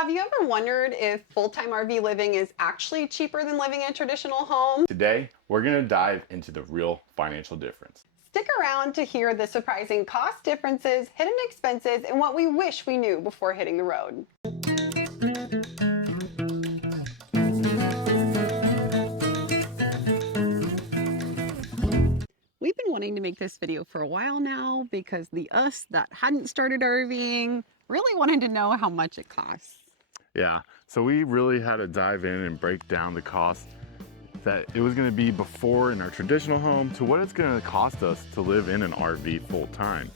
Have you ever wondered if full-time RV living is actually cheaper than living in a traditional home? Today, we're going to dive into the real financial difference. Stick around to hear the surprising cost differences, hidden expenses, and what we wish we knew before hitting the road. We've been wanting to make this video for a while now because the us that hadn't started RVing really wanted to know how much it costs. Yeah, so we really had to dive in and break down the cost that it was going to be before in our traditional home to what it's going to cost us to live in an RV full time.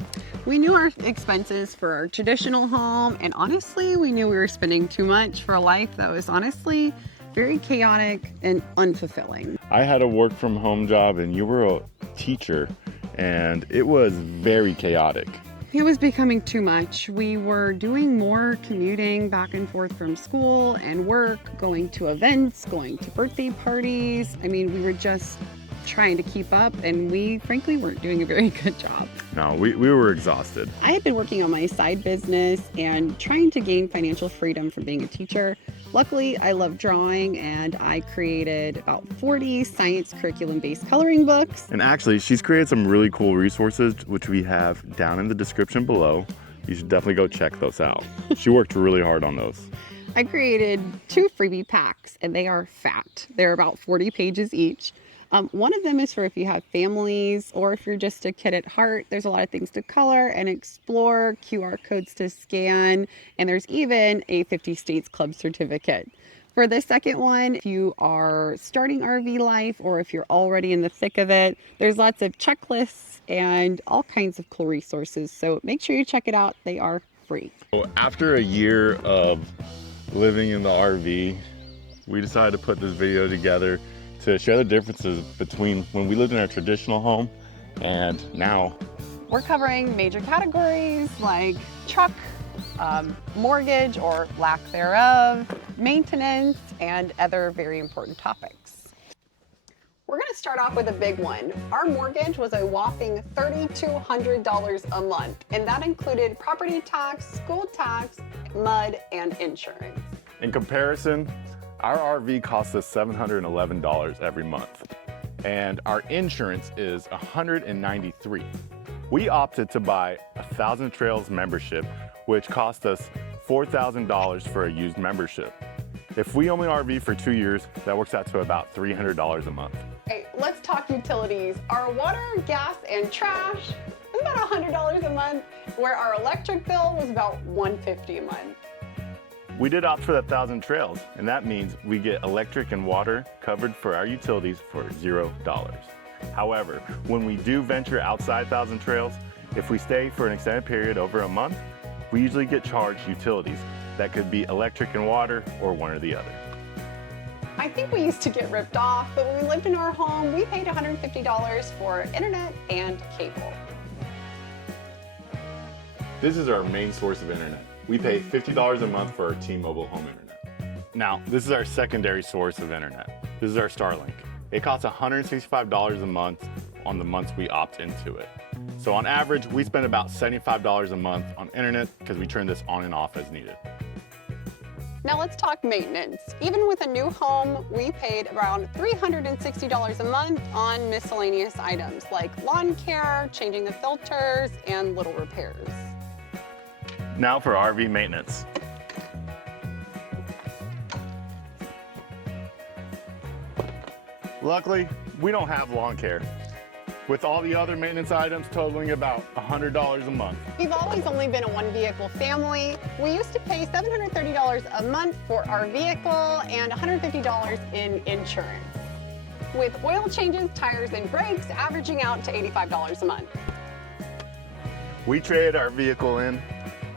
We knew our expenses for our traditional home, and honestly, we knew we were spending too much for a life that was honestly very chaotic and unfulfilling. I had a work from home job and you were a teacher, and it was very chaotic. It was becoming too much. We were doing more commuting back and forth from school and work, going to events, going to birthday parties. I mean, we were just trying to keep up, and we frankly weren't doing a very good job. No, we were exhausted. I had been working on my side business and trying to gain financial freedom from being a teacher. Luckily, I love drawing, and I created about 40 science curriculum-based coloring books. And actually, she's created some really cool resources, which we have down in the description below. You should definitely go check those out. She worked really hard on those. I created 2 freebie packs, and they are fat. They're about 40 pages each. One of them is for if you have families or if you're just a kid at heart. There's a lot of things to color and explore, QR codes to scan, and there's even a 50 States Club certificate. For the second one, if you are starting RV life or if you're already in the thick of it, there's lots of checklists and all kinds of cool resources. So make sure you check it out. They are free. So after a year of living in the RV, we decided to put this video together to share the differences between when we lived in our traditional home and now. We're covering major categories like truck, mortgage or lack thereof, maintenance, and other very important topics. We're going to start off with a big one. Our mortgage was a whopping $3,200 a month, and that included property tax, school tax, mud, and insurance. In comparison, our RV costs us $711 every month, and our insurance is $193. We opted to buy a 1,000 Trails membership, which cost us $4,000 for a used membership. If we own an RV for 2 years, that works out to about $300 a month. Hey, let's talk utilities. Our water, gas, and trash is about $100 a month, where our electric bill was about $150 a month. We did opt for the 1,000 Trails, and that means we get electric and water covered for our utilities for $0. However, when we do venture outside 1,000 Trails, if we stay for an extended period over a month, we usually get charged utilities. That could be electric and water or one or the other. I think we used to get ripped off, but when we lived in our home, we paid $150 for internet and cable. This is our main source of internet. We pay $50 a month for our T-Mobile home internet. Now, this is our secondary source of internet. This is our Starlink. It costs $165 a month on the months we opt into it. So on average, we spend about $75 a month on internet because we turn this on and off as needed. Now let's talk maintenance. Even with a new home, we paid around $360 a month on miscellaneous items like lawn care, changing the filters, and little repairs. Now for RV maintenance. Luckily, we don't have lawn care, with all the other maintenance items totaling about $100 a month. We've always only been a one-vehicle family. We used to pay $730 a month for our vehicle and $150 in insurance, with oil changes, tires, and brakes averaging out to $85 a month. We traded our vehicle in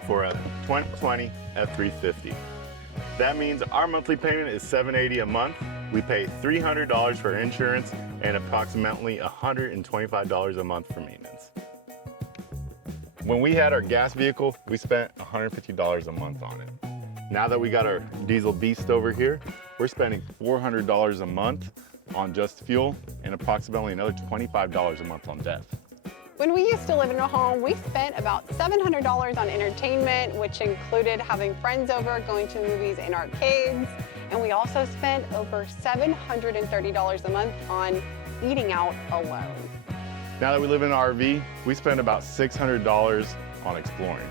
for a 2020 F350. That means our monthly payment is $780 a month. We pay $300 for insurance and approximately $125 a month for maintenance. When we had our gas vehicle, we spent $150 a month on it. Now that we got our diesel beast over here, we're spending $400 a month on just fuel and approximately another $25 a month on death. When we used to live in a home, we spent about $700 on entertainment, which included having friends over, going to movies and arcades. And we also spent over $730 a month on eating out alone. Now that we live in an RV, we spend about $600 on exploring.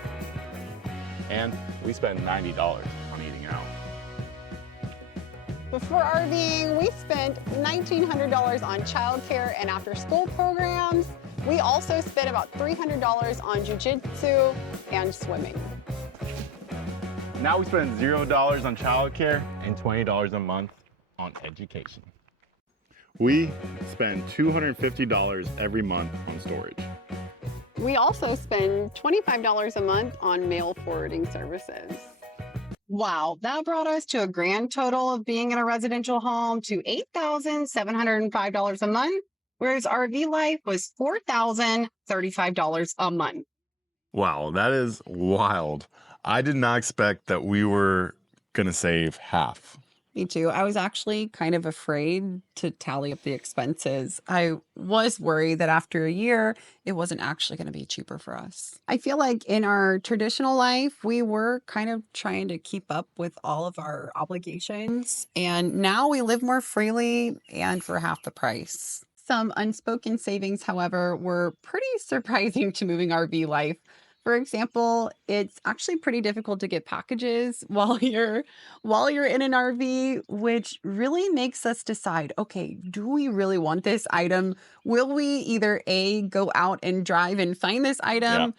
And we spend $90 on eating out. Before RVing, we spent $1,900 on childcare and after-school programs. We also spent about $300 on jiu-jitsu and swimming. Now we spend $0 on childcare and $20 a month on education. We spend $250 every month on storage. We also spend $25 a month on mail forwarding services. Wow, that brought us to a grand total of being in a residential home to $8,705 a month, whereas RV life was $4,035 a month. Wow, that is wild. I did not expect that we were gonna save half. Me too. I was actually kind of afraid to tally up the expenses. I was worried that after a year, it wasn't actually going to be cheaper for us. I feel like in our traditional life, we were kind of trying to keep up with all of our obligations. And now we live more freely and for half the price. Some unspoken savings, however, were pretty surprising to moving RV life. For example, it's actually pretty difficult to get packages while you're in an RV, which really makes us decide, okay, do we really want this item? Will we either A, go out and drive and find this item,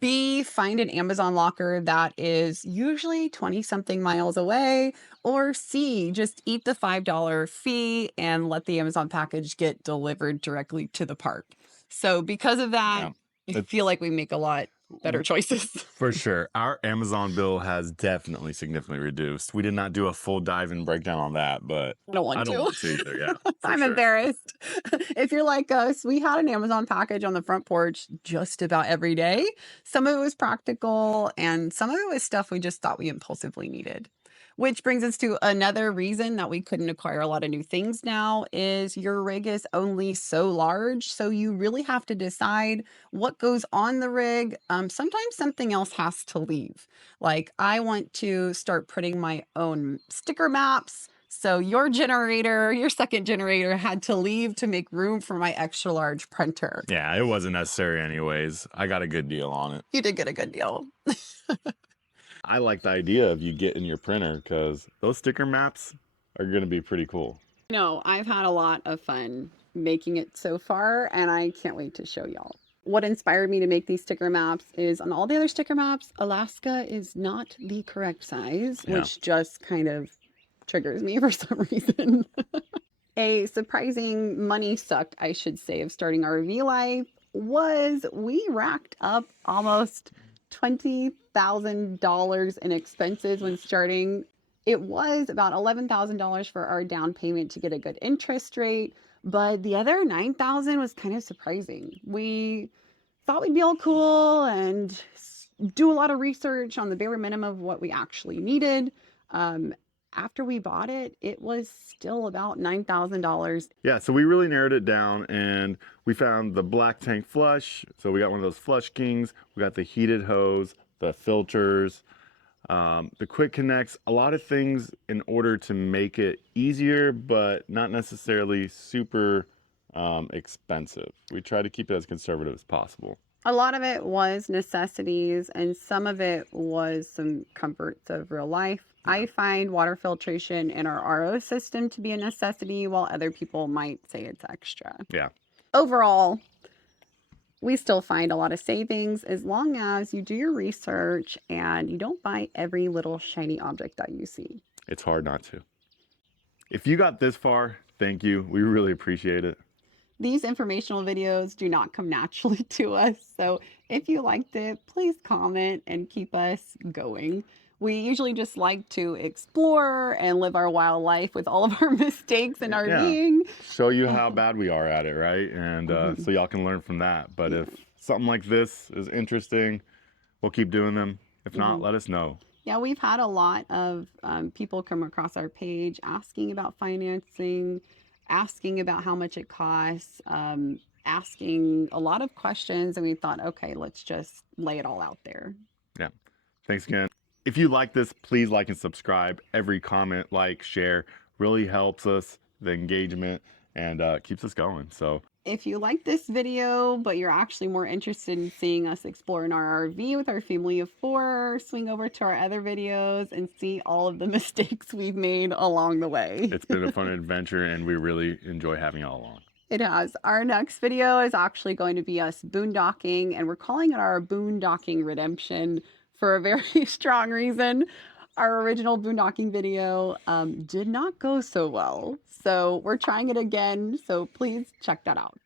B, find an Amazon locker that is usually 20 something miles away, or C, just eat the $5 fee and let the Amazon package get delivered directly to the park. So because of that, I feel like we make a lot better choices. For sure. Our Amazon bill has definitely significantly reduced. We did not do a full dive and breakdown on that, but I don't want to either. Yeah. I'm embarrassed. If you're like us, we had an Amazon package on the front porch just about every day. Some of it was practical and some of it was stuff we just thought we impulsively needed. Which brings us to another reason that we couldn't acquire a lot of new things now is your rig is only so large. So you really have to decide what goes on the rig. Sometimes something else has to leave. Like I want to start putting my own sticker maps. So your second generator had to leave to make room for my extra large printer. Yeah, it wasn't necessary anyways. I got a good deal on it. You did get a good deal. I like the idea of you getting your printer because those sticker maps are going to be pretty cool. No, I've had a lot of fun making it so far, and I can't wait to show y'all. What inspired me to make these sticker maps is on all the other sticker maps, Alaska is not the correct size, which just kind of triggers me for some reason. A surprising money suck, I should say, of starting RV life was we racked up almost $20,000 in expenses when starting. It was about $11,000 for our down payment to get a good interest rate, but the other $9,000 was kind of surprising. We thought we'd be all cool and do a lot of research on the bare minimum of what we actually needed. After we bought it, it was still about $9,000. Yeah, so we really narrowed it down and we found the black tank flush. So we got one of those flush kings. We got the heated hose, the filters, the quick connects, a lot of things in order to make it easier, but not necessarily super expensive. We try to keep it as conservative as possible. A lot of it was necessities and some of it was some comforts of real life. I find water filtration in our RO system to be a necessity, while other people might say it's extra. Yeah. Overall, we still find a lot of savings as long as you do your research and you don't buy every little shiny object that you see. It's hard not to. If you got this far, thank you. We really appreciate it. These informational videos do not come naturally to us, so if you liked it, please comment and keep us going. We usually just like to explore and live our wild life with all of our mistakes and our being. Show you how bad we are at it, right? And so y'all can learn from that. But if something like this is interesting, we'll keep doing them. If not, let us know. Yeah, we've had a lot of people come across our page asking about financing, asking about how much it costs. asking a lot of questions, and we thought, okay, let's just lay it all out there. Yeah. Thanks again. If you like this, please like and subscribe. Every comment, like, share really helps us, the engagement, and keeps us going. So If you like this video, but you're actually more interested in seeing us explore in our RV with our family of 4, swing over to our other videos and see all of the mistakes we've made along the way. it's been a fun adventure, and we really enjoy having you all along. It has. Our next video is actually going to be us boondocking, and we're calling it our boondocking redemption for a very strong reason. Our original boondocking video did not go so well, so we're trying it again, so please check that out.